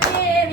Magic.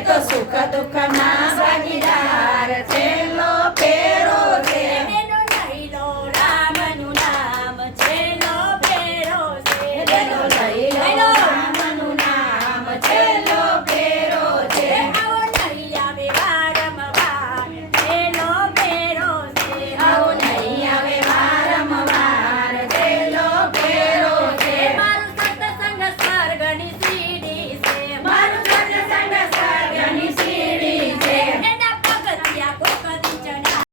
તો સુખ દુઃખમાં ભાગીદાર છેલ્લો